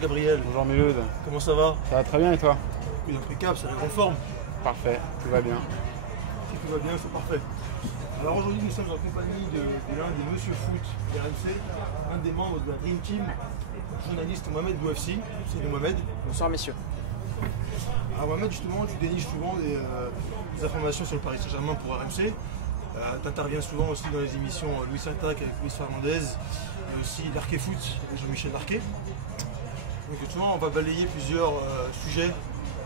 Gabriel. Bonjour Miloud. Comment ça va? Ça va très bien et toi? Oui, impeccable, c'est la grande forme. Parfait, tout va bien. Si tout va bien, c'est parfait. Alors aujourd'hui, nous sommes en compagnie de l'un des Monsieur Foot de RMC, un des membres de la Dream Team, le journaliste Mohamed Bouafsi. C'est Mohamed. Bonsoir messieurs. Alors Mohamed, justement, tu déniches souvent des informations sur le Paris Saint-Germain pour RMC. Tu interviens souvent aussi dans les émissions Louis Attaque avec Luis Fernandez et aussi l'Arquet Foot avec Jean-Michel Larquet. Donc justement, on va balayer plusieurs sujets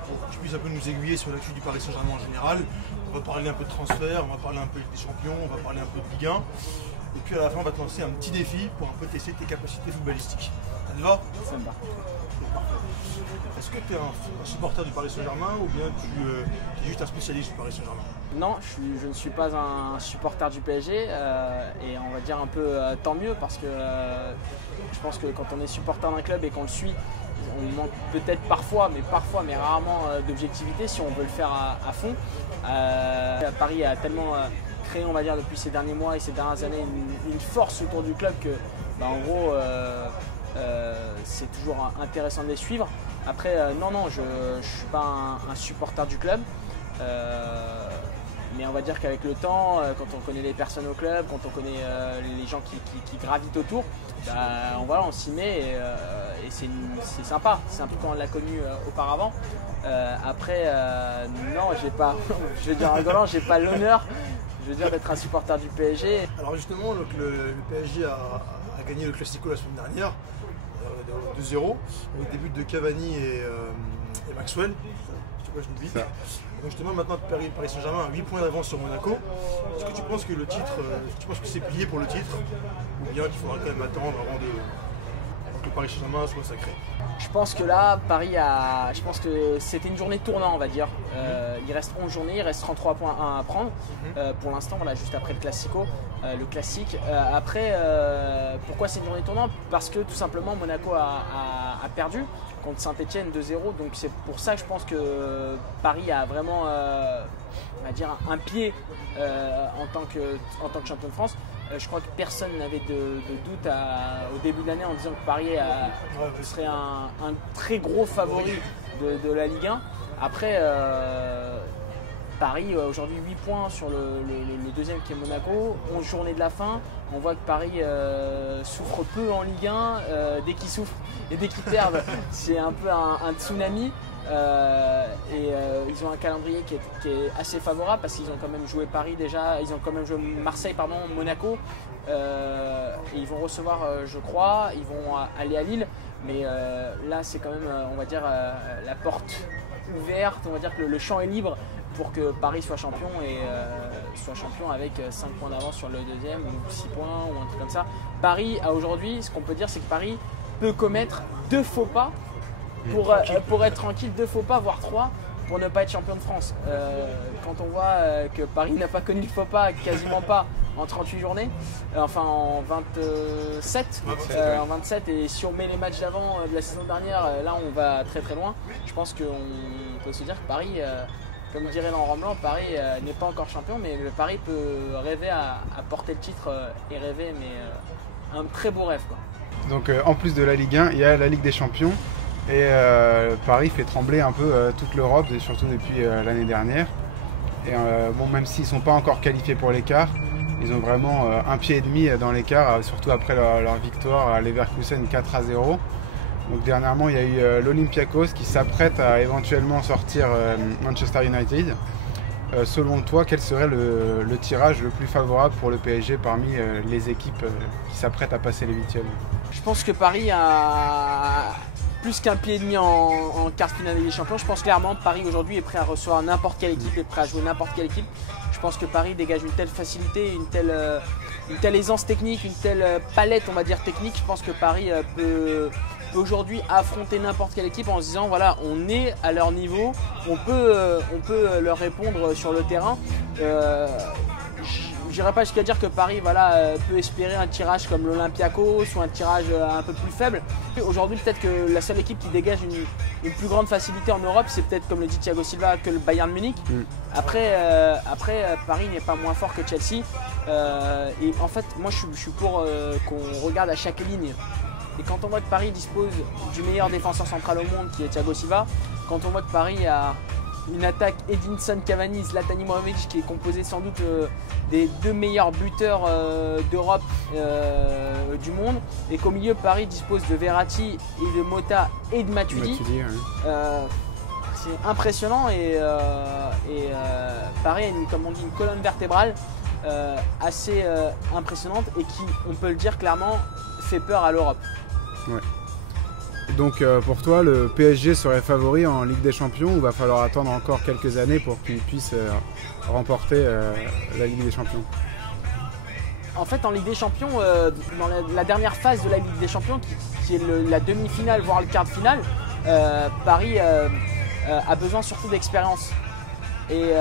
pour que tu puisses un peu nous aiguiller sur l'actu du Paris Saint-Germain en général. On va parler un peu de transfert, on va parler un peu des champions, on va parler un peu de Ligue 1. Et puis à la fin, on va te lancer un petit défi pour un peu tester tes capacités footballistiques. Ça te va? Ça me va. Est-ce que tu es un supporter du Paris Saint-Germain ou bien tu es juste un spécialiste du Paris Saint-Germain? Non, je ne suis pas un supporter du PSG et on va dire un peu tant mieux parce que je pense que quand on est supporter d'un club et qu'on le suit, on manque peut-être parfois mais rarement d'objectivité si on veut le faire à fond. Paris a tellement créé, on va dire, depuis ces derniers mois et ces dernières années une force autour du club que, en gros, c'est toujours intéressant de les suivre. Après, non, je ne suis pas un supporter du club. Mais on va dire qu'avec le temps, quand on connaît les personnes au club, quand on connaît les gens qui gravitent autour, on s'y met et c'est sympa. C'est un peu comme on l'a connu auparavant. Après, non, j'ai pas, je vais dire en rigolant, j'ai pas l'honneur, je veux dire, d'être un supporter du PSG. Alors justement, le PSG a gagné le Classico la semaine dernière, 2-0, avec des buts de Cavani et Maxwell. Je ne dis pas. Donc justement, maintenant Paris Saint-Germain a 8 points d'avance sur Monaco. Est-ce que tu penses que le titre, tu penses que c'est plié pour le titre, ou bien qu'il faudra quand même attendre avant que Paris Saint-Germain soit sacré? Je pense que là, je pense que c'était une journée tournant, on va dire. Il reste 11 journées, il reste 33 points à prendre. Pour l'instant, voilà, juste après le Classico, le classique. Après, pourquoi c'est une journée tournante? Parce que tout simplement, Monaco a perdu contre Saint-Etienne 2-0. Donc c'est pour ça que je pense que Paris a vraiment, on va dire, un pied en tant que champion de France. Je crois que personne n'avait de doute au début de l'année en disant que Paris serait un très gros favori de la Ligue 1. Après, Paris aujourd'hui 8 points sur le deuxième qui est Monaco, 11 journées de la fin. On voit que Paris souffre peu en Ligue 1. Dès qu'ils souffrent et dès qu'ils perdent, c'est un peu un tsunami. Ils ont un calendrier qui est assez favorable parce qu'ils ont quand même joué Paris déjà, ils ont quand même joué Marseille, Monaco, et ils vont recevoir, je crois, ils vont aller à Lille, mais là c'est quand même, on va dire, la porte ouverte, on va dire que le champ est libre pour que Paris soit champion et soit champion avec 5 points d'avance sur le deuxième ou 6 points ou un truc comme ça. Paris, aujourd'hui, ce qu'on peut dire, c'est que Paris peut commettre 2 faux pas pour être tranquille, 2 faux pas, voire 3, pour ne pas être champion de France. Quand on voit que Paris n'a pas connu le faux pas, quasiment pas, en 38 journées, enfin en 27, en 27, et si on met les matchs d'avant de la saison dernière, là on va très très loin. Je pense qu'on peut se dire que Paris, comme dirait Laurent Blanc, Paris n'est pas encore champion, mais Paris peut rêver à porter le titre et rêver, mais un très beau rêve, quoi. Donc en plus de la Ligue 1, il y a la Ligue des Champions. Et Paris fait trembler un peu toute l'Europe, et surtout depuis l'année dernière. Et même s'ils ne sont pas encore qualifiés pour l'écart, ils ont vraiment un pied et demi dans l'écart, surtout après leur victoire à Leverkusen 4-0. Donc dernièrement, il y a eu l'Olympiakos qui s'apprête à éventuellement sortir Manchester United. Selon toi, quel serait le tirage le plus favorable pour le PSG parmi les équipes qui s'apprêtent à passer les huitièmes? Je pense que Paris a plus qu'un pied et demi en quart de finale des Champions. Je pense clairement que Paris aujourd'hui est prêt à recevoir n'importe quelle équipe, est prêt à jouer n'importe quelle équipe. Je pense que Paris dégage une telle facilité, une telle aisance technique, une telle palette, on va dire, technique. Je pense que Paris peut aujourd'hui affronter n'importe quelle équipe en se disant voilà, on est à leur niveau, on peut leur répondre sur le terrain. Je n'irai pas jusqu'à dire que Paris peut espérer un tirage comme l'Olympiakos ou un tirage un peu plus faible. Aujourd'hui, peut-être que la seule équipe qui dégage une plus grande facilité en Europe, c'est peut-être, comme le dit Thiago Silva, que le Bayern Munich. Après, Paris n'est pas moins fort que Chelsea. Et en fait, moi, je suis pour qu'on regarde à chaque ligne Et quand on voit que Paris dispose du meilleur défenseur central au monde, qui est Thiago Silva, quand on voit que Paris a une attaque Edinson Cavani, Zlatan Ibrahimovic, qui est composée sans doute des 2 meilleurs buteurs d'Europe du monde, et qu'au milieu Paris dispose de Verratti et de Mota et de Matuidi, c'est impressionnant et Paris a comme on dit une colonne vertébrale assez impressionnante et qui, on peut le dire clairement, fait peur à l'Europe. Ouais. Donc pour toi, le PSG serait favori en Ligue des Champions ou va falloir attendre encore quelques années pour qu'il puisse remporter la Ligue des Champions? En fait, en Ligue des Champions, dans la dernière phase de la Ligue des Champions, qui est la demi-finale, voire le quart de finale, Paris a besoin surtout d'expérience. Et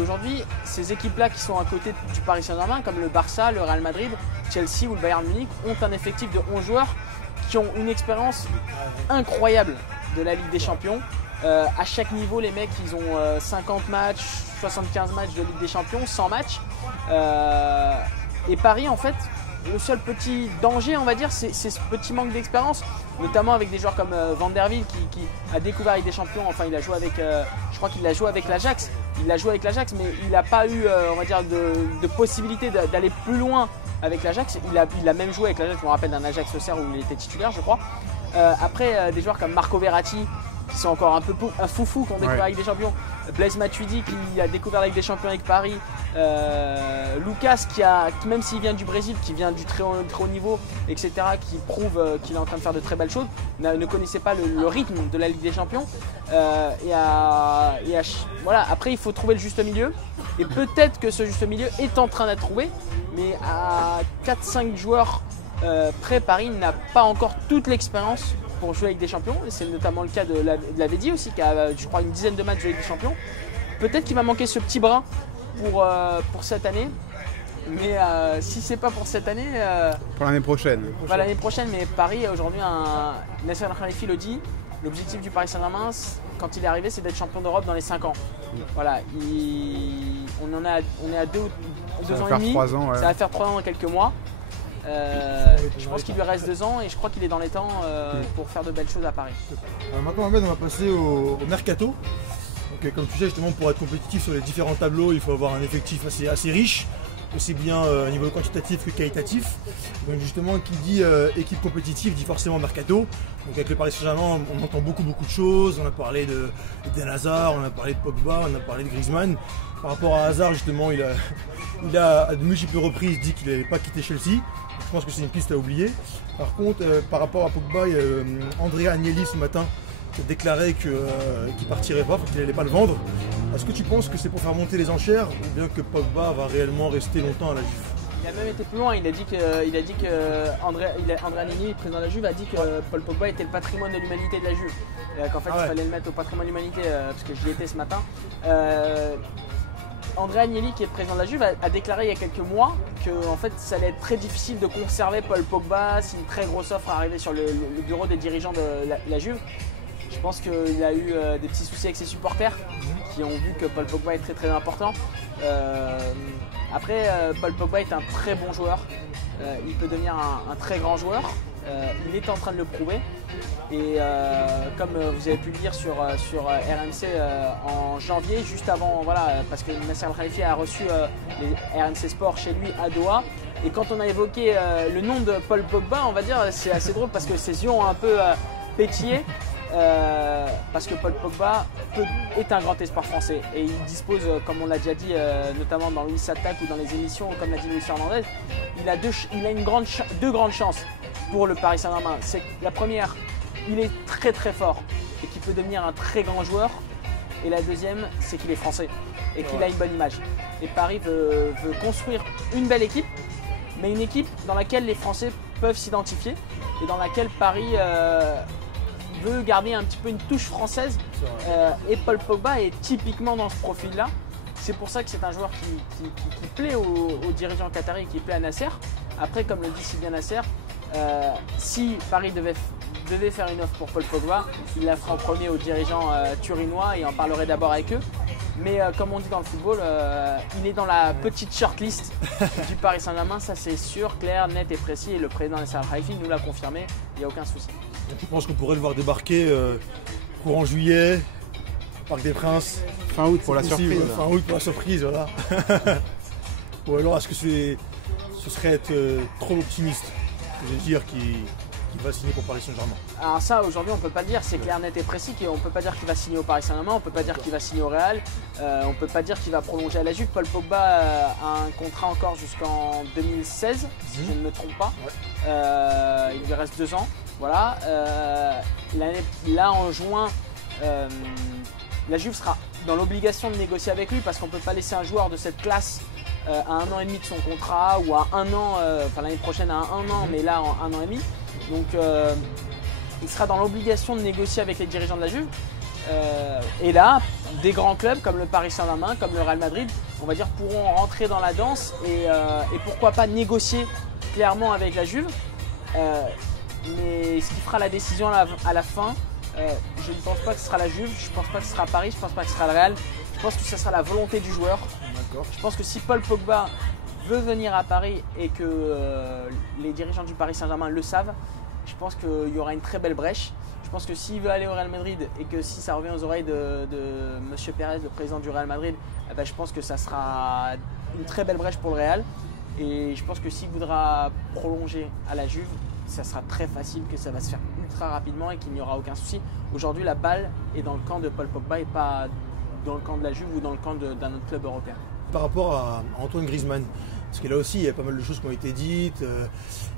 aujourd'hui, ces équipes-là qui sont à côté du Paris Saint-Germain, comme le Barça, le Real Madrid, Chelsea ou le Bayern Munich, ont un effectif de 11 joueurs qui ont une expérience incroyable de la Ligue des Champions. À chaque niveau, les mecs, ils ont 50 matchs, 75 matchs de Ligue des Champions, 100 matchs. Et Paris, en fait, le seul petit danger, on va dire, c'est ce petit manque d'expérience, notamment avec des joueurs comme Van der Wiel qui a découvert la Ligue des Champions. Enfin, il a joué avec, je crois qu'il a joué avec l'Ajax. Il a joué avec l'Ajax, mais il n'a pas eu, on va dire, de possibilité d'aller plus loin avec l'Ajax. Il a même joué avec l'Ajax, je me rappelle d'un Ajax Auxerre où il était titulaire, je crois. Après, des joueurs comme Marco Verratti, qui sont encore un foufou qui ont découvert la Ligue des Champions. Blaise Matuidi qui a découvert la Ligue des Champions avec Paris. Lucas qui même s'il vient du Brésil, qui vient du très haut niveau, etc., qui prouve qu'il est en train de faire de très belles choses, ne connaissait pas le rythme de la Ligue des Champions. Voilà. Après, il faut trouver le juste milieu. Et peut-être que ce juste milieu est en train d'être trouvé. Mais à 4-5 joueurs près, Paris n'a pas encore toute l'expérience pour jouer avec des champions. C'est notamment le cas de la Védi aussi, qui a, je crois, une dizaine de matchs avec des champions. Peut-être qu'il va manquer ce petit brin pour cette année. Mais si c'est pas pour cette année... pour l'année prochaine. Pas l'année prochaine, mais Paris, aujourd'hui, Nasser Al-Khelaifi le dit, l'objectif du Paris Saint-Germain, quand il est arrivé, c'est d'être champion d'Europe dans les 5 ans. Voilà, on est à 2 ans et demi. 3 ans, ouais. Ça va faire 3 ans et quelques mois. Je pense qu'il lui reste 2 ans et je crois qu'il est dans les temps pour faire de belles choses à Paris. Maintenant, Ahmed, on va passer au mercato. Donc, comme tu sais, justement, pour être compétitif sur les différents tableaux, il faut avoir un effectif assez riche, aussi bien au niveau quantitatif que qualitatif. Donc justement, qui dit équipe compétitive dit forcément mercato. Donc avec le Paris Saint-Germain, on entend beaucoup de choses. On a parlé d'Eden Hazard, on a parlé de Pogba, on a parlé de Griezmann. Par rapport à Hazard, justement, il a à de multiples reprises dit qu'il n'allait pas quitter Chelsea. Je pense que c'est une piste à oublier. Par contre, par rapport à Pogba, Andrea Agnelli ce matin qui a déclaré qu'il partirait pas, qu'il n'allait pas le vendre. Est-ce que tu penses que c'est pour faire monter les enchères ou bien que Pogba va réellement rester longtemps à la Juve? Il a même été plus loin, il a dit que Andrea Agnelli, président de la Juve, a dit que Paul Pogba était le patrimoine de l'humanité de la Juve. Qu'en fait, il fallait le mettre au patrimoine de l'humanité, parce que j'y étais ce matin. Andrea Agnelli, qui est président de la Juve, a déclaré il y a quelques mois que en fait, ça allait être très difficile de conserver Paul Pogba si une très grosse offre arrivait sur le bureau des dirigeants de la Juve. Je pense qu'il y a eu des petits soucis avec ses supporters qui ont vu que Paul Pogba est très très important. Après, Paul Pogba est un très bon joueur. Il peut devenir un très grand joueur. Il est en train de le prouver. Et comme vous avez pu le lire sur RMC en janvier, juste avant, voilà, parce que Nasser Al-Khelaifi a reçu les RMC Sport chez lui à Doha. Et quand on a évoqué le nom de Paul Pogba, on va dire, c'est assez drôle parce que ses yeux ont un peu pétillé. Parce que Paul Pogba est un grand espoir français et il dispose, comme on l'a déjà dit, notamment dans Louis Attaque ou dans les émissions, comme l'a dit Luis Fernandez, il a deux grandes chances pour le Paris Saint-Germain. C'est la première, il est très très fort et qu'il peut devenir un très grand joueur. Et la deuxième, c'est qu'il est français et qu'il a une bonne image. Et Paris veut construire une belle équipe, mais une équipe dans laquelle les Français peuvent s'identifier et dans laquelle Paris veut garder un petit peu une touche française. Et Paul Pogba est typiquement dans ce profil-là. C'est pour ça que c'est un joueur qui plaît aux dirigeants qataris, qui plaît à Nasser. Après, comme le dit si bien Nasser, si Paris devait faire une offre pour Paul Pogba, il la fera en premier aux dirigeants turinois et en parlerait d'abord avec eux. Mais comme on dit dans le football, il est dans la petite shortlist du Paris Saint-Germain, ça c'est sûr, clair, net et précis. Et le président Nasser Al-Khelaifi nous l'a confirmé, il n'y a aucun souci. Donc tu penses qu'on pourrait le voir débarquer courant juillet, Parc des Princes? Fin août pour la possible, surprise. Fin août pour la surprise, voilà. Ou alors est-ce que ce serait être trop optimiste de dire qu'il va signer pour Paris Saint-Germain? Alors ça, aujourd'hui, on ne peut pas le dire, c'est clair, net et précis. On ne peut pas dire qu'il va signer au Paris Saint-Germain, on ne peut pas dire qu'il va signer au Real, on ne peut pas dire qu'il va prolonger à la Juve. En Pogba a un contrat encore jusqu'en 2016, si je ne me trompe pas. Ouais. Il lui reste 2 ans. Voilà. Là, en juin, la Juve sera dans l'obligation de négocier avec lui parce qu'on ne peut pas laisser un joueur de cette classe à 1 an et demi de son contrat ou à 1 an, enfin l'année prochaine à 1 an, mais là en 1 an et demi. Donc il sera dans l'obligation de négocier avec les dirigeants de la Juve. Et là, des grands clubs comme le Paris Saint-Germain, comme le Real Madrid, on va dire, pourront rentrer dans la danse et pourquoi pas négocier clairement avec la Juve. Mais ce qui fera la décision à la fin, je ne pense pas que ce sera la Juve, je ne pense pas que ce sera Paris, je ne pense pas que ce sera le Real. Je pense que ce sera la volonté du joueur. Je pense que si Paul Pogba veut venir à Paris et que les dirigeants du Paris Saint-Germain le savent, je pense qu'il y aura une très belle brèche. Je pense que s'il veut aller au Real Madrid et que si ça revient aux oreilles de M. Pérez, le président du Real Madrid, je pense que ça sera une très belle brèche pour le Real. Et je pense que s'il voudra prolonger à la Juve, ça sera très facile, que ça va se faire ultra rapidement et qu'il n'y aura aucun souci. Aujourd'hui, la balle est dans le camp de Paul Pogba et pas dans le camp de la Juve ou dans le camp d'un autre club européen. Par rapport à Antoine Griezmann, parce que là aussi il y a pas mal de choses qui ont été dites,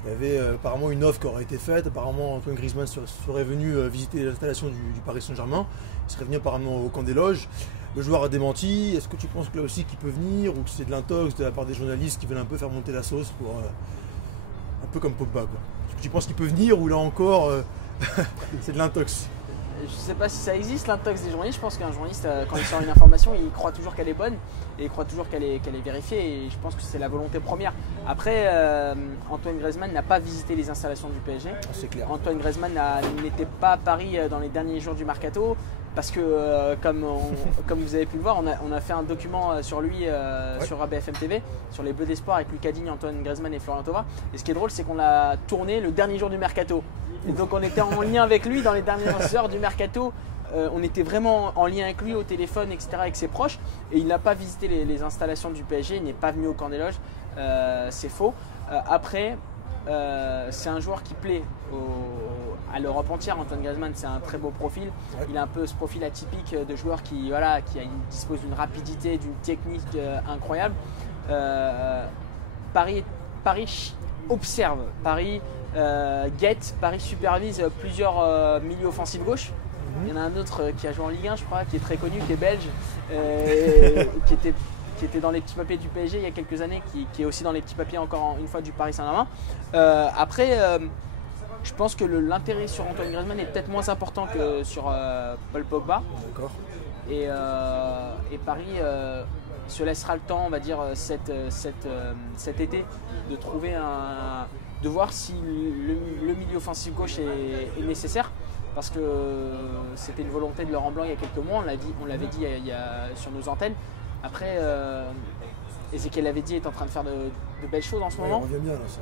il y avait apparemment une offre qui aurait été faite, apparemment Antoine Griezmann serait venu visiter l'installation du Paris Saint-Germain, il serait venu apparemment au camp des loges, le joueur a démenti. Est-ce que tu penses que là aussi qu'il peut venir ou que c'est de l'intox de la part des journalistes qui veulent un peu faire monter la sauce pour un peu comme Pogba quoi. Est-ce que tu penses qu'il peut venir ou là encore c'est de l'intox? Je ne sais pas si ça existe l'intox des journalistes. Je pense qu'un journaliste, quand il sort une information, il croit toujours qu'elle est bonne et il croit toujours qu'elle est vérifiée. Et je pense que c'est la volonté première. Après, Antoine Griezmann n'a pas visité les installations du PSG. C'est clair. Antoine Griezmann n'était pas à Paris dans les derniers jours du mercato parce que, comme vous avez pu le voir, on a fait un document sur lui sur BFM TV, sur les Bleus d'Espoir avec Lucas Digne, Antoine Griezmann et Florian Thauvin. Et ce qui est drôle, c'est qu'on l'a tourné le dernier jour du mercato. Et donc on était en lien avec lui dans les dernières heures du mercato. On était vraiment en lien avec lui au téléphone, etc., avec ses proches. Et il n'a pas visité les installations du PSG, il n'est pas venu au camp des loges. C'est faux. Après, c'est un joueur qui plaît à l'Europe entière. Antoine Griezmann, c'est un très beau profil. Ouais. Il a un peu ce profil atypique de joueur qui dispose d'une rapidité, d'une technique incroyable. Paris observe, Paris guette, Paris supervise plusieurs milieux offensifs gauche. Il y en a un autre qui a joué en Ligue 1, je crois, qui est très connu, qui est belge, qui était dans les petits papiers du PSG il y a quelques années, qui est aussi dans les petits papiers encore une fois du Paris Saint-Germain. Après, je pense que l'intérêt sur Antoine Griezmann est peut-être moins important que sur Paul Pogba. D'accord. Et Paris se laissera le temps, on va dire, cet été, de trouver de voir si le milieu offensif gauche est nécessaire. Parce que c'était une volonté de Laurent Blanc il y a quelques mois, on l'avait dit sur nos antennes. Après, Ezequiel Lavezzi est en train de faire de belles choses en ce moment.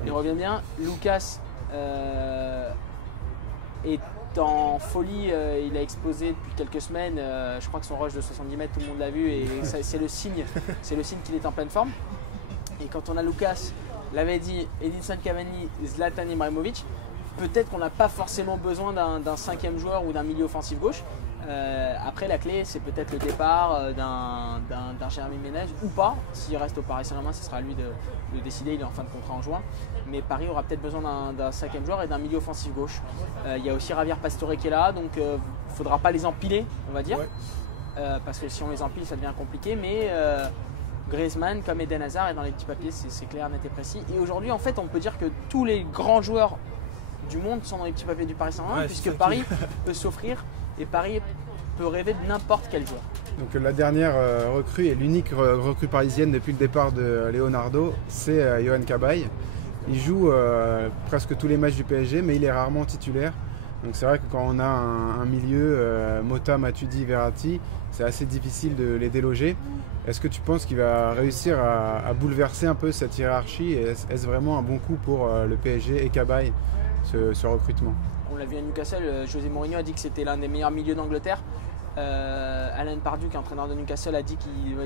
Il revient bien. Lucas est en folie, il a explosé depuis quelques semaines. Je crois que son rush de 70 mètres, tout le monde l'a vu et c'est le signe qu'il est en pleine forme. Et quand on a Lucas, Lavezzi, Edinson Cavani, Zlatan Ibrahimovic, peut-être qu'on n'a pas forcément besoin d'un cinquième joueur ou d'un milieu offensif gauche. Après, la clé, c'est peut-être le départ d'un Jérémy Ménez ou pas. S'il reste au Paris Saint-Germain, ce sera à lui de décider. Il est en fin de contrat en juin. Mais Paris aura peut-être besoin d'un cinquième joueur et d'un milieu offensif gauche. Il y a aussi Javier Pastore qui est là, donc il ne faudra pas les empiler, on va dire. Ouais. Parce que si on les empile, ça devient compliqué. Mais Griezmann, comme Eden Hazard, est dans les petits papiers, c'est clair, net et précis. Et aujourd'hui, en fait, on peut dire que tous les grands joueurs du monde sont dans les petits papiers du Paris Saint-Germain, puisque Paris peut s'offrir et Paris peut rêver de n'importe quel joueur. Donc la dernière recrue et l'unique recrue parisienne depuis le départ de Leonardo, c'est Yohan Cabaye. Il joue presque tous les matchs du PSG, mais il est rarement titulaire. Donc c'est vrai que quand on a un milieu, Mota, Matuidi, Verratti, c'est assez difficile de les déloger. Est-ce que tu penses qu'il va réussir à bouleverser un peu cette hiérarchie? Et est-ce vraiment un bon coup pour le PSG et Cabaye, ce recrutement? On l'a vu à Newcastle, José Mourinho a dit que c'était l'un des meilleurs milieux d'Angleterre. Alan Pardew, qui est entraîneur de Newcastle, a dit qu'ils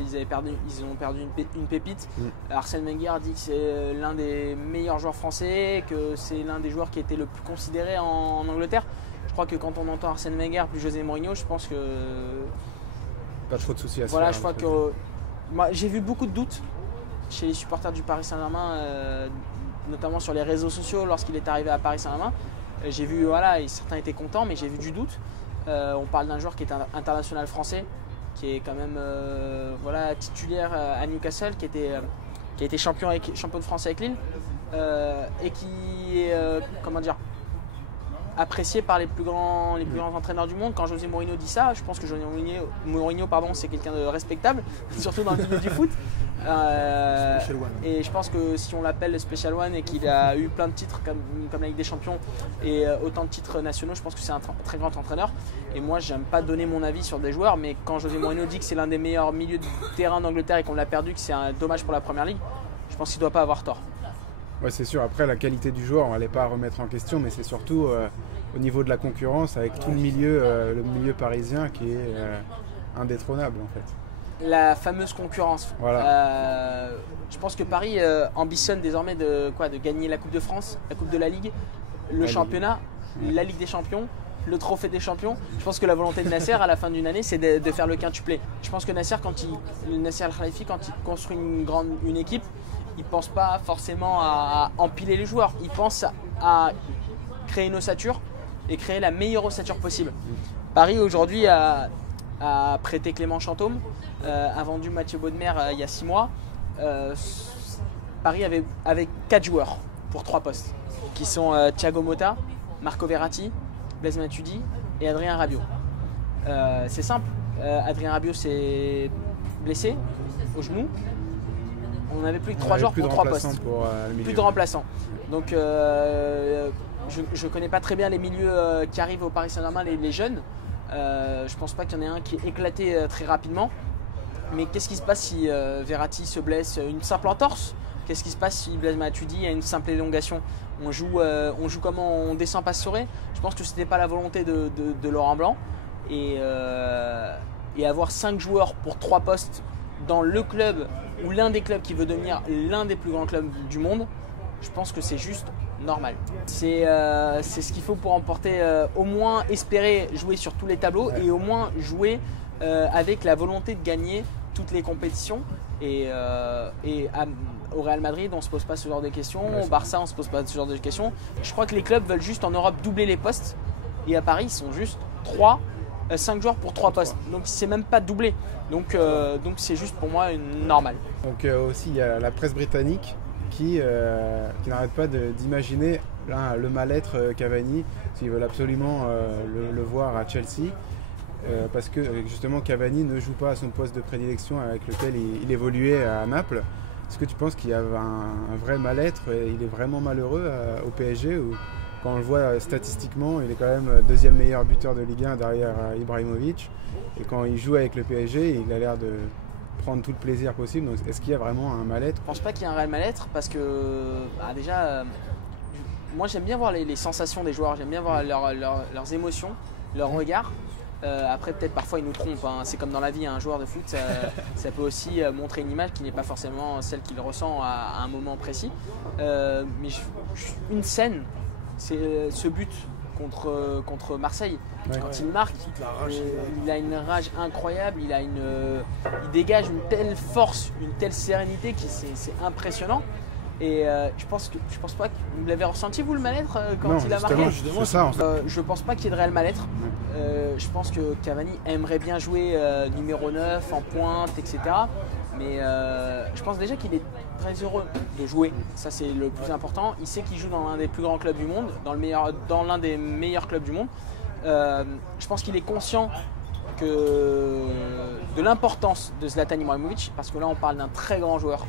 ont perdu une pépite. Arsène Wenger a dit que c'est l'un des meilleurs joueurs français, que c'est l'un des joueurs qui était le plus considéré en Angleterre. Je crois que quand on entend Arsène Wenger plus José Mourinho, je pense que pas trop de soucis à se voilà, faire. Je crois que moi, j'ai vu beaucoup de doutes chez les supporters du Paris Saint-Germain, notamment sur les réseaux sociaux lorsqu'il est arrivé à Paris Saint-Germain. J'ai vu, voilà, et certains étaient contents, mais j'ai vu du doute. On parle d'un joueur qui est international français, qui est quand même voilà, titulaire à Newcastle, qui a été champion de France avec Lille, et qui est comment dire, apprécié par les plus grands entraîneurs du monde. Quand José Mourinho dit ça, je pense que José Mourinho c'est quelqu'un de respectable, surtout dans le milieu du foot. Et je pense que si on l'appelle le Special One et qu'il a eu plein de titres comme la Ligue des Champions et autant de titres nationaux, je pense que c'est un très grand entraîneur. Et moi, j'aime pas donner mon avis sur des joueurs, mais quand José Mourinho dit que c'est l'un des meilleurs milieux de terrain d'Angleterre et qu'on l'a perdu, que c'est un dommage pour la Première Ligue, je pense qu'il doit pas avoir tort. Ouais, c'est sûr. Après, la qualité du joueur, on ne va pas remettre en question, mais c'est surtout au niveau de la concurrence avec tout le milieu parisien qui est indétrônable en fait. La fameuse concurrence. Voilà. Je pense que Paris ambitionne désormais de gagner la Coupe de France, la Coupe de la Ligue, le championnat, la Ligue des Champions, le Trophée des Champions. Je pense que la volonté de Nasser à la fin d'une année, c'est de faire le quintuplé. Je pense que Nasser Al-Khelaifi, quand il construit une équipe, il ne pense pas forcément à empiler les joueurs. Il pense à créer une ossature et créer la meilleure ossature possible. Paris aujourd'hui a prêté Clément Chantôme, a vendu Mathieu Baudemer il y a 6 mois. Paris avait 4 joueurs pour 3 postes, qui sont Thiago Motta, Marco Verratti, Blaise Matuidi et Adrien Rabiot. C'est simple, Adrien Rabiot s'est blessé au genou. On n'avait plus que 3 joueurs pour 3 postes. Plus de remplaçants. Donc je ne connais pas très bien les milieux qui arrivent au Paris Saint-Germain, les jeunes. Je ne pense pas qu'il y en ait un qui est éclaté très rapidement. Mais qu'est-ce qui se passe si Verratti se blesse une simple entorse? Qu'est-ce qui se passe si Blaise Matuidi a une simple élongation? On joue comment? On descend Pastore? Je pense que ce n'était pas la volonté de Laurent Blanc. Et avoir 5 joueurs pour 3 postes dans le club ou l'un des clubs qui veut devenir l'un des plus grands clubs du monde, je pense que c'est juste normal. C'est ce qu'il faut pour emporter, au moins espérer jouer sur tous les tableaux et au moins jouer avec la volonté de gagner toutes les compétitions. Au Real Madrid, on ne se pose pas ce genre de questions. Au Barça, on ne se pose pas ce genre de questions. Je crois que les clubs veulent juste en Europe doubler les postes. Et à Paris, ils sont juste 5 joueurs pour 3 postes. Donc c'est même pas doublé. Donc c'est juste pour moi normal. Donc aussi il y a la presse britannique qui n'arrête pas d'imaginer le mal-être Cavani, s'ils veulent absolument le voir à Chelsea. Parce que justement Cavani ne joue pas à son poste de prédilection avec lequel il évoluait à Naples. Est-ce que tu penses qu'il y a un vrai mal-être et il est vraiment malheureux au PSG ou quand on le voit statistiquement, il est quand même 2e meilleur buteur de Ligue 1 derrière Ibrahimovic. Et quand il joue avec le PSG, il a l'air de prendre tout le plaisir possible. Donc est-ce qu'il y a vraiment un mal-être? Je pense pas qu'il y ait un réel mal-être parce que déjà, moi j'aime bien voir les sensations des joueurs, j'aime bien voir leurs émotions, leurs regards. Après peut-être parfois ils nous trompent, hein. C'est comme dans la vie, un joueur de foot ça peut aussi montrer une image qui n'est pas forcément celle qu'il ressent à un moment précis. Mais une scène, c'est ce but contre Marseille. Quand il marque, il a une rage incroyable, il dégage une telle force, une telle sérénité qui c'est impressionnant. Et je pense pas que vous l'avez ressenti vous le mal-être quand il a marqué. C'est ça, en fait. Je pense pas qu'il y ait de réel mal-être. Je pense que Cavani aimerait bien jouer numéro 9 en pointe, etc. Mais je pense déjà qu'il est très heureux de jouer. Ça c'est le plus important. Il sait qu'il joue dans l'un des plus grands clubs du monde, dans l'un des meilleurs clubs du monde. Je pense qu'il est conscient de l'importance de Zlatan Ibrahimovic, parce que là on parle d'un très grand joueur.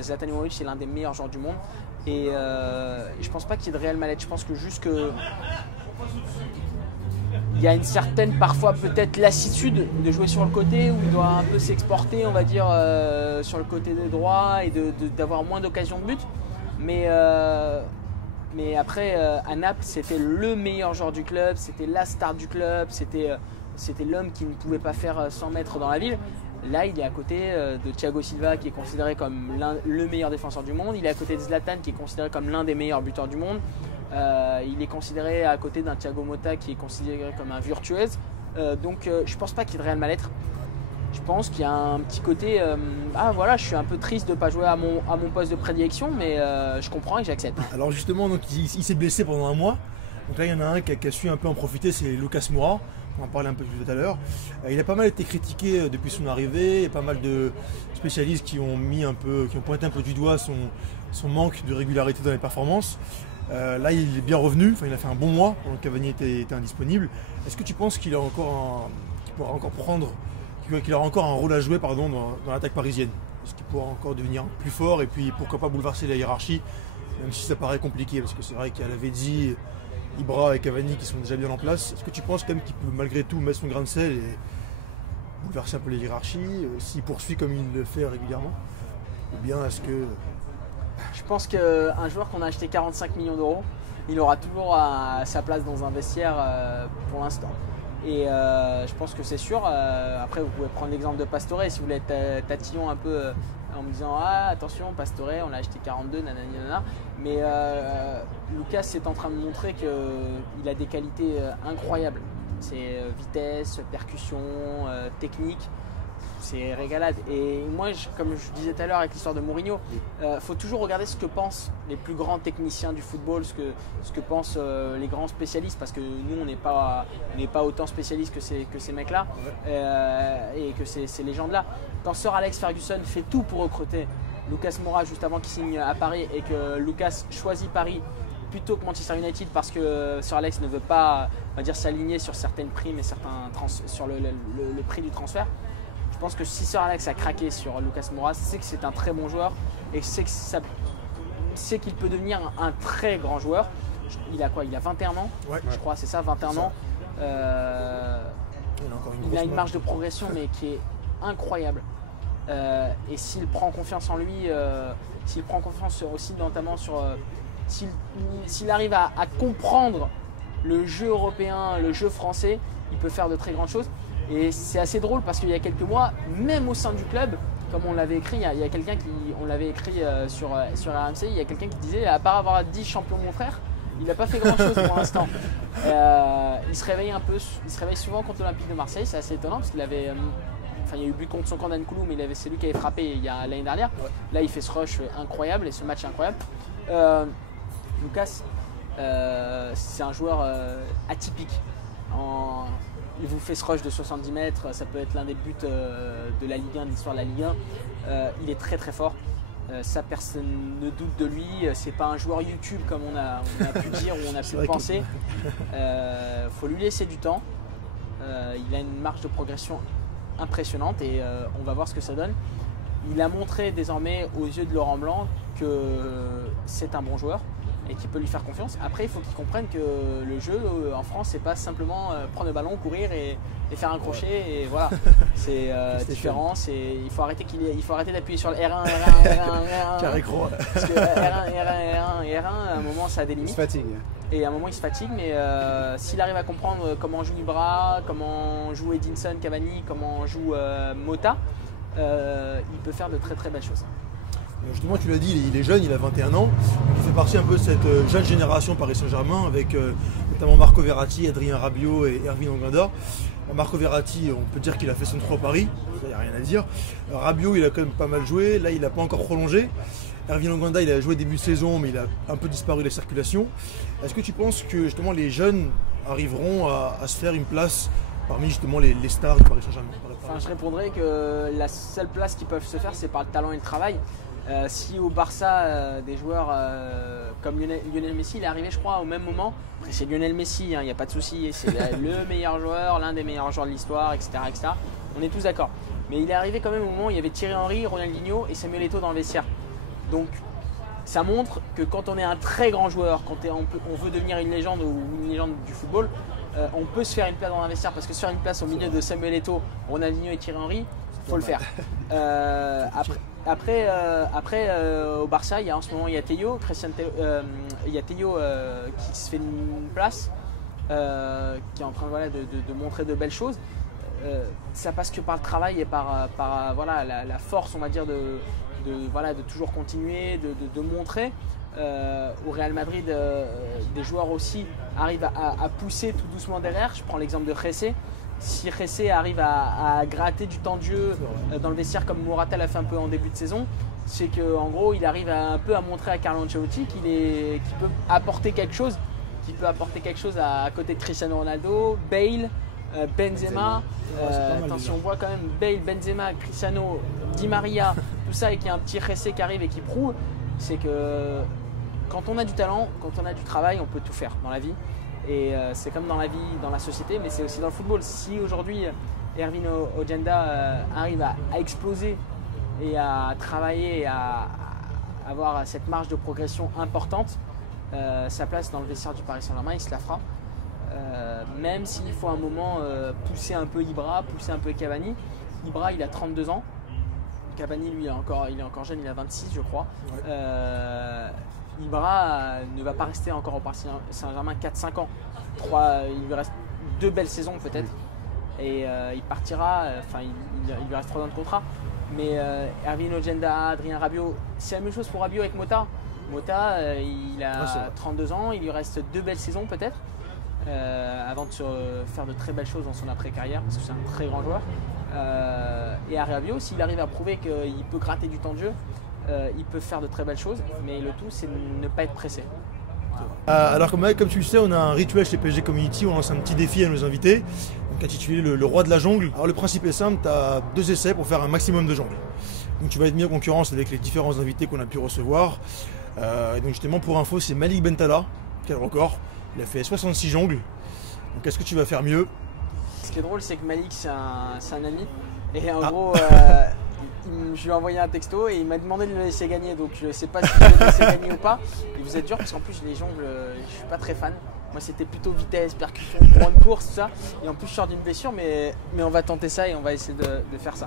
Zlatan Ibrahimovic c'est l'un des meilleurs joueurs du monde et je pense pas qu'il y ait de réel mal-être. Je pense que juste que y a une certaine, parfois peut-être lassitude de jouer sur le côté, où il doit un peu s'exporter, on va dire, sur le côté de droit et d'avoir moins d'occasions de but. Mais après, à Naples, c'était le meilleur joueur du club, c'était la star du club, c'était l'homme qui ne pouvait pas faire 100 mètres dans la ville. Là, il est à côté de Thiago Silva, qui est considéré comme le meilleur défenseur du monde. Il est à côté de Zlatan, qui est considéré comme l'un des meilleurs buteurs du monde. Il est considéré à côté d'un Thiago Motta, qui est considéré comme un virtuose. Donc, je ne pense pas qu'il y ait de réel mal-être. Je pense qu'il y a un petit côté voilà, je suis un peu triste de ne pas jouer à mon poste de prédilection, mais je comprends et j'accepte. Alors justement, donc, il s'est blessé pendant un mois. Donc là, il y en a un qui a su un peu en profiter, c'est Lucas Moura. On en parlait un peu plus tout à l'heure. Il a pas mal été critiqué depuis son arrivée. Il y a pas mal de spécialistes qui ont pointé un peu du doigt son manque de régularité dans les performances. Là, il est bien revenu. Enfin, il a fait un bon mois pendant que Cavani était indisponible. Est-ce que tu penses qu'il aura encore un rôle à jouer dans l'attaque parisienne? Est-ce qu'il pourra encore devenir plus fort et puis pourquoi pas bouleverser la hiérarchie, même si ça paraît compliqué, parce que c'est vrai qu'il y a Lavezzi, Ibra et Cavani qui sont déjà bien en place. Est-ce que tu penses quand même qu'il peut malgré tout mettre son grain de sel et bouleverser un peu les hiérarchies s'il poursuit comme il le fait régulièrement? Ou bien est-ce que... Je pense qu'un joueur qu'on a acheté 45 millions d'euros, il aura toujours sa place dans un vestiaire pour l'instant. Et je pense que c'est sûr. Après, vous pouvez prendre l'exemple de Pastore si vous voulez être tatillon un peu en me disant attention, Pastore, on l'a acheté 42, nanani, nanana. Mais Lucas est en train de montrer qu'il a des qualités incroyables. C'est vitesse, percussion, technique. C'est régalade. Et moi, comme je disais tout à l'heure avec l'histoire de Mourinho, faut toujours regarder ce que pensent les plus grands techniciens du football, ce que pensent les grands spécialistes, parce que nous, on n'est pas autant spécialistes que ces mecs-là et que ces légendes-là. Quand Sir Alex Ferguson fait tout pour recruter Lucas Moura juste avant qu'il signe à Paris et que Lucas choisit Paris plutôt que Manchester United parce que Sir Alex ne veut pas, on va dire, s'aligner sur certaines primes et sur le prix du transfert. Je pense que si Sir Alex a craqué sur Lucas Moura, c'est que c'est un très bon joueur et c'est qu'il peut devenir un très grand joueur. Il a quoi? Il a 21 ans, ouais. Je crois, c'est ça, 21 ans. Il a une marge de progression mais qui est incroyable. Et s'il prend confiance en lui, s'il prend confiance aussi notamment s'il arrive à comprendre le jeu européen, le jeu français, il peut faire de très grandes choses. Et c'est assez drôle parce qu'il y a quelques mois, même au sein du club, comme on l'avait écrit, il y a quelqu'un on l'avait écrit sur RMC, il y a quelqu'un qui disait à part avoir 10 champions mon frère, il n'a pas fait grand chose pour l'instant. Il se réveille souvent contre l'Olympique de Marseille, c'est assez étonnant parce qu'il avait. Il y a eu but contre son camp d'Ankoulou, mais c'est lui qui avait frappé l'année dernière. Ouais. Là, il fait ce rush incroyable et ce match incroyable. Lucas, c'est un joueur atypique. Il vous fait ce rush de 70 mètres, ça peut être l'un des buts de la Ligue 1, de l'histoire de la Ligue 1. Il est très très fort. Ça, personne ne doute de lui. C'est pas un joueur YouTube comme on a pu dire ou on a pu le penser. Faut lui laisser du temps. Il a une marge de progression impressionnante et on va voir ce que ça donne. Il a montré désormais aux yeux de Laurent Blanc que c'est un bon joueur et qu'il peut lui faire confiance. Après, il faut qu'il comprenne que le jeu en France, c'est pas simplement prendre le ballon, courir et faire un crochet et voilà. C'est différent. Il faut arrêter d'appuyer sur le R1, R1. Carré croix. Parce que R1, à un moment, ça a des limites. Il se fatigue. Et à un moment, il se fatigue, mais s'il arrive à comprendre comment joue Ibra, comment joue Edinson, Cavani, comment joue Motta, il peut faire de très très belles choses. Justement, tu l'as dit, il est jeune, il a 21 ans. Il fait partie un peu de cette jeune génération Paris Saint-Germain avec notamment Marco Verratti, Adrien Rabiot et Erwin Anganda. Marco Verratti, on peut dire qu'il a fait son 3 Paris, il n'y a rien à dire. Rabiot, il a quand même pas mal joué, là il n'a pas encore prolongé. Erwin Anganda, il a joué début de saison, mais il a un peu disparu de la circulation. Est-ce que tu penses que justement les jeunes arriveront à se faire une place parmi justement les stars du Paris Saint-Germain? Je répondrais que la seule place qu'ils peuvent se faire, c'est par le talent et le travail. Si au Barça, des joueurs comme Lionel Messi, il est arrivé je crois au même moment. Après c'est Lionel Messi, il n'y a pas de souci, c'est le meilleur joueur, l'un des meilleurs joueurs de l'histoire, etc., etc. On est tous d'accord. Mais il est arrivé quand même au moment où il y avait Thierry Henry, Ronaldinho et Samuel Eto'o dans le vestiaire. Donc ça montre que quand on est un très grand joueur, quand on veut devenir une légende ou une légende du football, on peut se faire une place dans un vestiaire parce que se faire une place au milieu de Samuel Eto'o, Ronaldinho et Thierry Henry, il faut le faire. Après, au Barça, il y a en ce moment il y a Théo, il y a Théo qui se fait une place, qui est en train de montrer de belles choses. Ça passe que par le travail et par voilà, la force, on va dire, de toujours continuer, de montrer. Au Real Madrid, des joueurs aussi arrivent à pousser tout doucement derrière. Je prends l'exemple de Jessé. Si Jessé arrive à gratter du temps de jeu dans le vestiaire comme Morata l'a fait un peu en début de saison, c'est qu'en gros il arrive un peu à montrer à Carlo Ancelotti qu'il peut apporter quelque chose, à côté de Cristiano Ronaldo, Bale, Benzema. Si on voit quand même Bale, Benzema, Cristiano, Di Maria, tout ça, et qu'il y a un petit Jessé qui arrive et qui prouve, c'est que quand on a du talent, quand on a du travail, on peut tout faire dans la vie. Et c'est comme dans la vie, dans la société, mais c'est aussi dans le football. Si aujourd'hui Ervin Ojenda arrive à exploser et à travailler et à avoir cette marge de progression importante, sa place dans le vestiaire du Paris Saint-Germain, il se la fera. Même s'il faut un moment pousser un peu Ibra, pousser un peu Cavani. Ibra, il a 32 ans. Cavani, lui, il est encore jeune, il a 26, je crois. Ouais. Ibra ne va pas rester encore au Paris Saint-Germain 4-5 ans. Il lui reste 2 belles saisons peut-être. Et il partira, il lui reste 3 ans de contrat. Mais Ervin Ojenda, Adrien Rabiot, c'est la même chose pour Rabiot avec Mota. Mota, il a 32 ans, il lui reste 2 belles saisons peut-être. Avant de faire de très belles choses dans son après-carrière, parce que c'est un très grand joueur. Et à Rabiot, s'il arrive à prouver qu'il peut gratter du temps de jeu, il peut faire de très belles choses, mais le tout c'est de ne pas être pressé. Alors comme tu le sais, on a un rituel chez PSG Community, on lance un petit défi à nos invités, donc intitulé le roi de la jungle. Alors le principe est simple, tu as 2 essais pour faire un maximum de jongles. Donc tu vas être mis en concurrence avec les différents invités qu'on a pu recevoir. Et donc justement pour info, c'est Malik Bentala, quel record, il a fait 66 jongles. Donc est-ce que tu vas faire mieux? Ce qui est drôle, c'est que Malik c'est un ami, et en gros je lui ai envoyé un texto et il m'a demandé de le laisser gagner, donc je ne sais pas si je vais le laisser gagner ou pas. Et vous êtes dur parce qu'en plus les jongles, je suis pas très fan. Moi c'était plutôt vitesse, percussion, grande course, tout ça. Et en plus je sors d'une blessure, mais on va tenter ça et on va essayer de faire ça.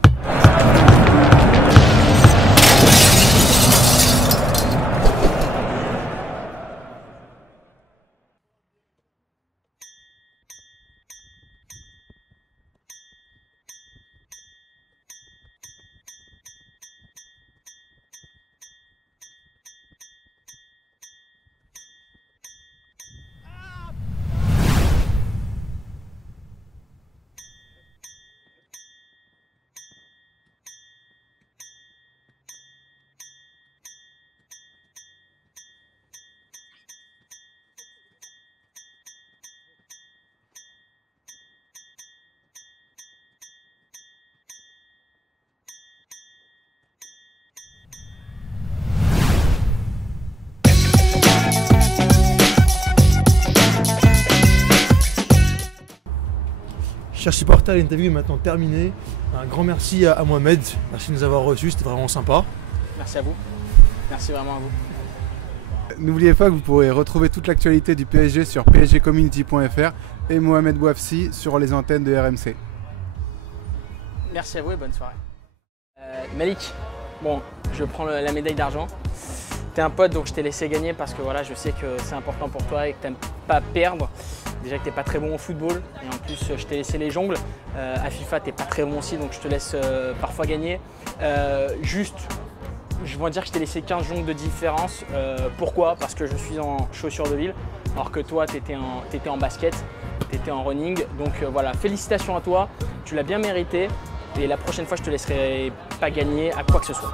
Chers supporters, l'interview est maintenant terminée. Un grand merci à Mohamed, merci de nous avoir reçus, c'était vraiment sympa. Merci à vous, merci vraiment à vous. N'oubliez pas que vous pourrez retrouver toute l'actualité du PSG sur psgcommunity.fr et Mohamed Bouafsi sur les antennes de RMC. Merci à vous et bonne soirée. Malik, bon, je prends la médaille d'argent. T'es un pote, donc je t'ai laissé gagner parce que voilà, je sais que c'est important pour toi et que t'aimes pas perdre. Déjà que t'es pas très bon au football et en plus je t'ai laissé les jongles. À FIFA t'es pas très bon aussi, donc je te laisse parfois gagner. Juste, je vais dire que je t'ai laissé 15 jongles de différence. Pourquoi? Parce que je suis en chaussures de ville, alors que toi t'étais en basket, t'étais en running. Donc voilà, félicitations à toi, tu l'as bien mérité. Et la prochaine fois je te laisserai pas gagner à quoi que ce soit.